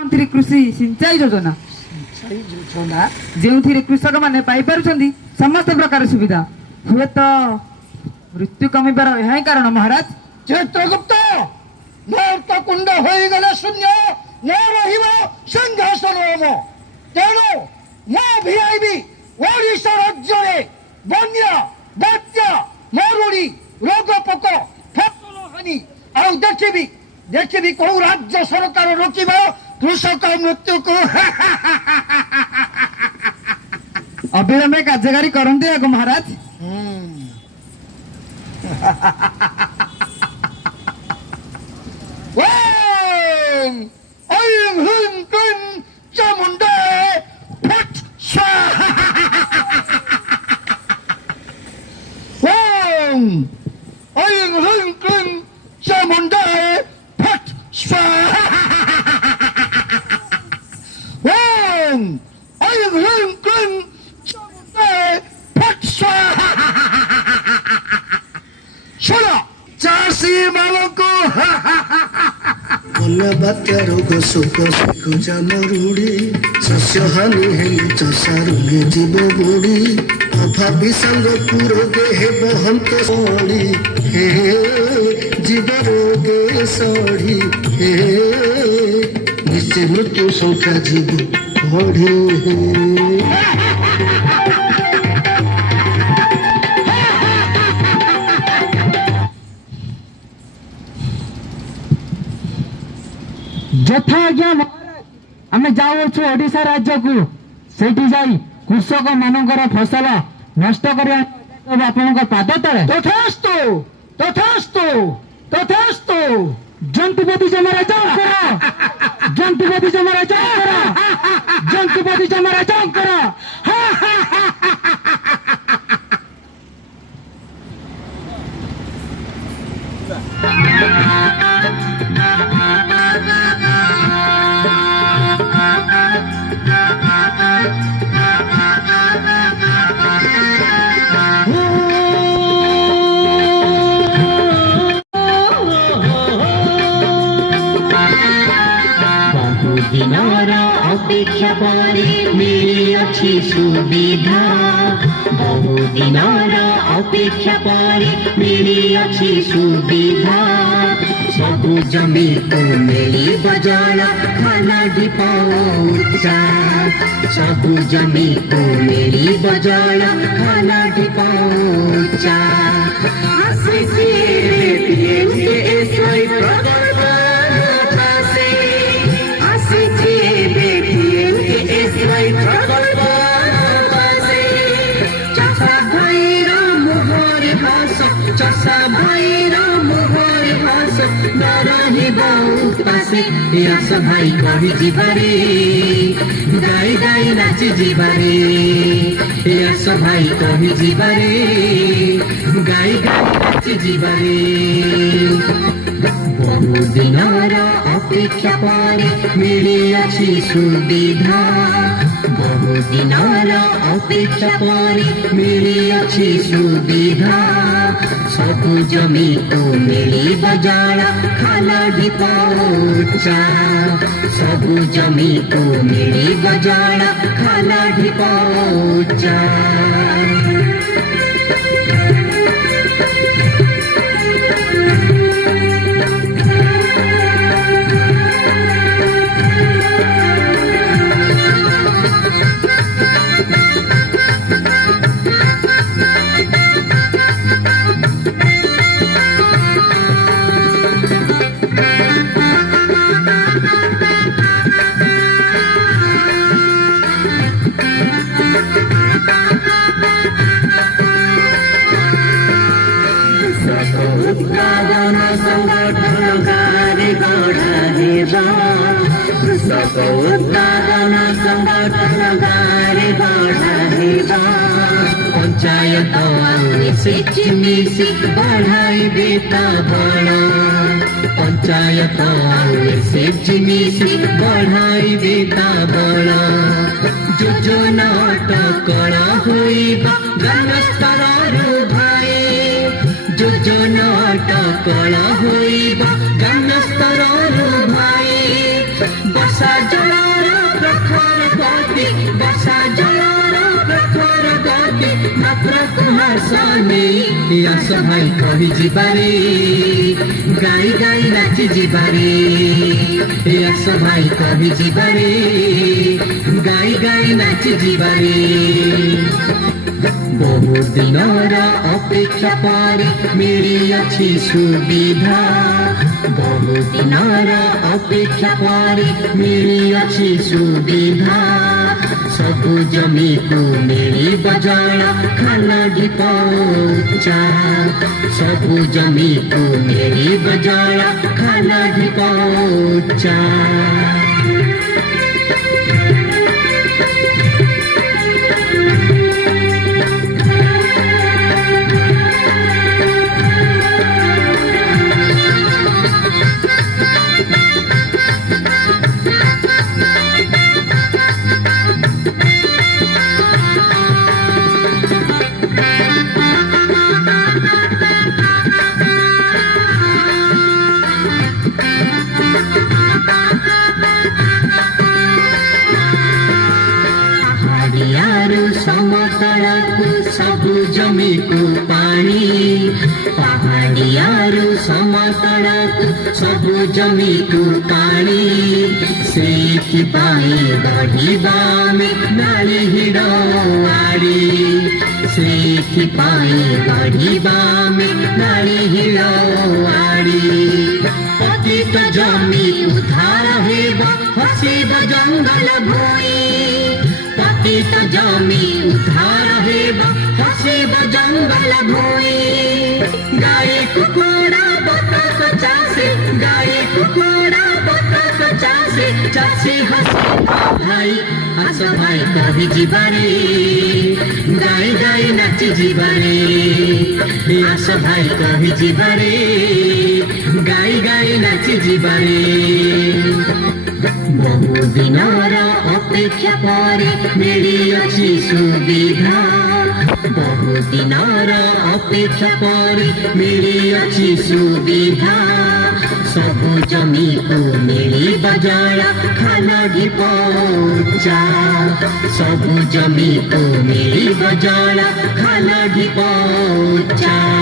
मंत्री कृषि सिंचाई योजना जो कृषक मैंने समस्त प्रकार सुविधा हुए तो मृत्यु कमिबार यह कारण महाराज। चित्रगुप्त मुहूर्त कुंड हो गले शून्य न सिंहासन तेणु मुझे ओडिशा राज्य बन्या बात्या मरुड़ी रोग पोक फसल हानि आउ देखी कौ राज्य सरकार रोक कृषक मृत्यु को अविलंबे कार्यकारी करते महाराज। ओम ऐं ह्रीं क्लीं चामुण्डाय फट् स्वाहा। ओम ऐं ह्रीं क्लीं चामुण्डाय फट् स्वाहा। ओम ऐं ह्रीं क्लीं चामुण्डाय फट् स्वाहा। सुनो चाषी मालको बन्या बात्या रोग शोक शिखुचा मरुड़ी शस्य हानि हेली चषा रोगे जीव बुड़ी अभावी संग पुरोगे हे बहंत सड़ी हे जीव रोगे सड़ी हे निश्चय मृत्यु संख्या जीव बढ़े। यथाज्ञा महाराज आम जाऊँ ओडिशा राज्य को सेठी जाई कृषक मानकर फसल नष्ट कर पाद तले तथास्तु तथास्तु तथास्तु। जंतुपति जमरा जंकर जंतुपति जमरा जंकर जंतुपति जमरा जंकर। दिनर अपेक्षा परे मिली अच्छी सुविधा बहु दिनर अपेक्षा परे मिली अच्छी सुविधा सबु जमी को मिली बजल खाना ढिपौचा सबु जमी को मिली बजल खाना ढिपौचा। चषा भाईर मोहर हस नस भाई कही जीवारे गाई गाई नाची जीवारे यस भाई कही जीवारे गाई गाई नाची जीवारे बहु दिनर अपेक्षा परे मिली अच्छी सुविधा बहु दिनर अपेक्षा परे मिली अच्छी सुविधा सबु जमी तो मिली बजार खाना ढिपौचा सबु जमी तो मिली बजार खाना ढिपौचा। उत्पादन संगठन कार्य बढ़ाएगा कृषक उत्पादन संगठन कार्य बढ़ाएगा पंचायत मिशी बढ़ाई बेटा बड़ा पंचायत मिशी बढ़ाई बेटा बड़ा योजना टकरा होइबा ग्राम स्तर भाई योजना टकरा होइबा ग्राम स्तर भाई बस ବର୍ଷା ଜଳର ପ୍ରଖର ଗତି ବର୍ଷା ଜଳର ପ୍ରଖର ଗତି ମାତ୍ର କୁହାସ ନେଇ ଆସ ଭାଇ କହି ଯିବାରେ ଗାଇ ଗାଇ ନାଚି ଯିବାରେ ଆସ ଭାଇ କହି ଯିବାରେ ଗାଇ ଗାଇ ନାଚି ଯିବାରେ বহু দিনর অপেক্ষা পরে মিলিয়াছি সুবিধা বহু দিনর অপেক্ষা পরে মিলিয়াছি সুবিধা সবু জমিକୁ ମିଳିବ ଜଳ ଖାଲ ଢିପ ଉଚ୍ଚା ସବୁ ଜମିକୁ ମିଳିବ ଜଳ ଖାଲ ଢିପ ଉଚ୍ଚା ସମତଳକୁ ସବୁ ଜମିକୁ ପାଣି ପାହାଡ଼ିଆରୁ ସମତଳକୁ ସବୁ ଜମିକୁ ପାଣି ସେଇଥିପାଇଁ ବଢ଼ିବା ଆମେ ନାଳି ହିଡ଼ ଆଡ଼ି ସେଇଥିପାଇଁ ବଢ଼ିବା ଆମେ ନାଳି ହିଡ଼ ଆଡ଼ି ପତିତ ଜମି ଉଦ୍ଧାର ହେବ ହସିବ ଜଙ୍ଗଲ ଭୂଇଁ পতিত জমি উদ্ধার হেব হসিব জঙ্গল ভূমি গায়ে কুকুড়া বতক চাষে গায়ে কুকুড়া বতক চাষে চাষি হসে ভাই আস ভাই কহি ଯିବାରେ গাই গাই নাচি ଯିବାରେ আস ভাই কহি ଯିବାରେ গাই গাই নাচি ଯିବାରେ বহু দিনর অপেক্ষা পরে মিলিয়াছি সুবিধা বহু দিনর অপেক্ষা পরে মিলিয়াছি সুবিধা সবু জমিକୁ ମିଳିବ ଜଳ ଖାଲ ଢିପ ଉଚ୍ଚା ସବୁ ଜମିକୁ ମିଳିବ ଜଳ ଖାଲ ଢିପ ଉଚ୍ଚା